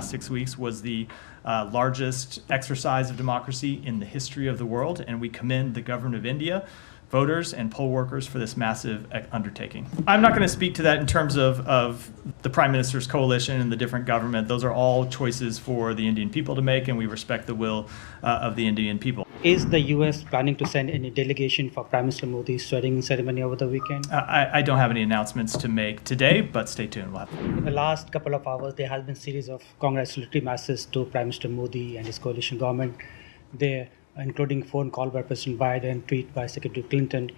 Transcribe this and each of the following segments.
last 6 weeks was the largest exercise of democracy in the history of the world, and we commend the government of India, voters, and poll workers for this massive undertaking. I'm not going to speak to that in terms of the Prime Minister's coalition and the different government. Those are all choices for the Indian people to make, and we respect the will of the Indian people. Is the U.S. planning to send any delegation for Prime Minister Modi's swearing ceremony over the weekend? I don't have any announcements to make today, but stay tuned. In the last couple of hours, there has been a series of congratulatory messages to Prime Minister Modi and his coalition government, there, including phone call by President Biden, tweet by Secretary Clinton.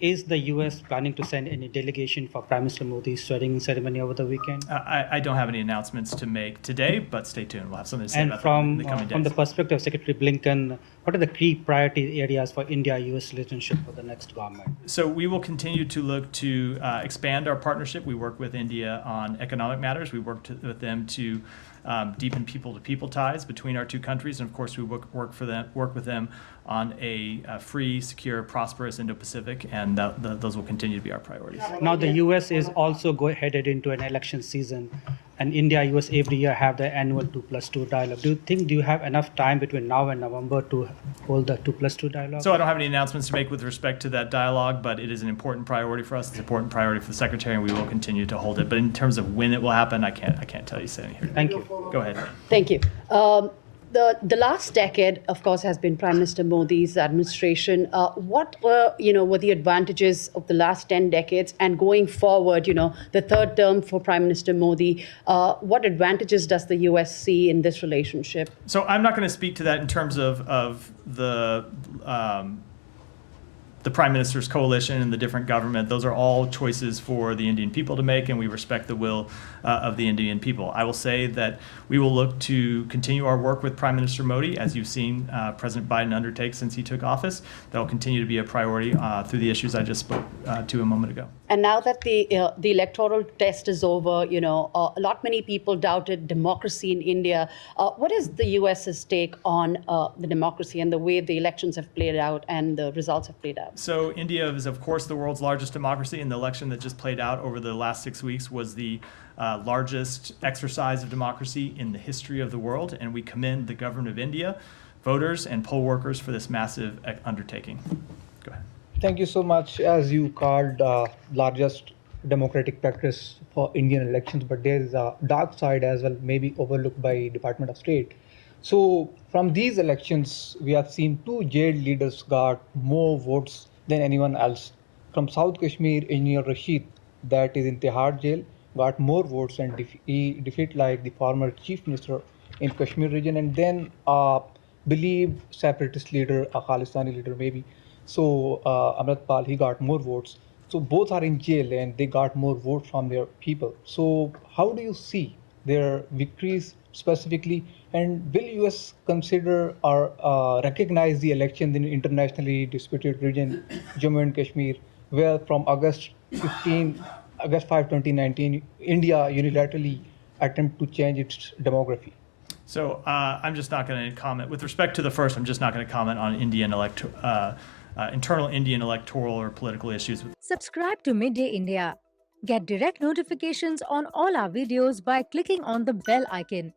Is the U.S. planning to send any delegation for Prime Minister Modi's swearing ceremony over the weekend? I don't have any announcements to make today, but stay tuned. We'll have something to say about that in the coming days. From the perspective of Secretary Blinken, what are the key priority areas for India-U.S. relationship for the next government? So we will continue to look to expand our partnership. We work with India on economic matters. We work with them to deepen people-to-people ties between our two countries, and of course we work with them on a free, secure, prosperous Indo-Pacific, and those will continue to be our priorities. Now the U.S. is also headed into an election season, and India-U.S. every year have the annual 2+2 dialogue. Do you have enough time between now and November to hold the 2+2 dialogue? So I don't have any announcements to make with respect to that dialogue, but it is an important priority for us. It's an important priority for the Secretary, and we will continue to hold it. But in terms of when it will happen, I can't tell you sitting here. Thank you. Go ahead. Thank you. The last decade, of course, has been Prime Minister Modi's administration. What were the advantages of the last 10 decades, and going forward, the third term for Prime Minister Modi, what advantages does the U.S. see in this relationship? So I'm not going to speak to that in terms of the Prime Minister's coalition and the different government. Those are all choices for the Indian people to make, and we respect the will of the Indian people. I will say that we will look to continue our work with Prime Minister Modi, as you've seen President Biden undertake since he took office. That will continue to be a priority through the issues I just spoke to a moment ago. And now that the electoral test is over, many people doubted democracy in India. What is the U.S.'s take on the democracy and the way the elections have played out and the results have played out? So India is, of course, the world's largest democracy, and the election that just played out over the last 6 weeks was the largest exercise of democracy in the history of the world, and we commend the government of India, voters, and poll workers for this massive undertaking. Go ahead. Thank you so much. As you called largest democratic practice for Indian elections, but there is a dark side as well, maybe overlooked by Department of State. So from these elections, we have seen two jailed leaders got more votes than anyone else. From South Kashmir, Engineer Rashid, that is in Tihar jail, got more votes and he defeated like the former chief minister in Kashmir region, and then believed separatist leader, a Khalistani leader maybe. So Amrit Pal, he got more votes. So both are in jail and they got more votes from their people. So how do you see their victories specifically, and will US consider or recognize the elections in internationally disputed region, Jammu and Kashmir, where from August 5, 2019, India unilaterally attempt to change its demography? So I'm just not going to comment. With respect to the first, I'm just not going to comment on internal Indian electoral or political issues. Subscribe to Midday India. Get direct notifications on all our videos by clicking on the bell icon.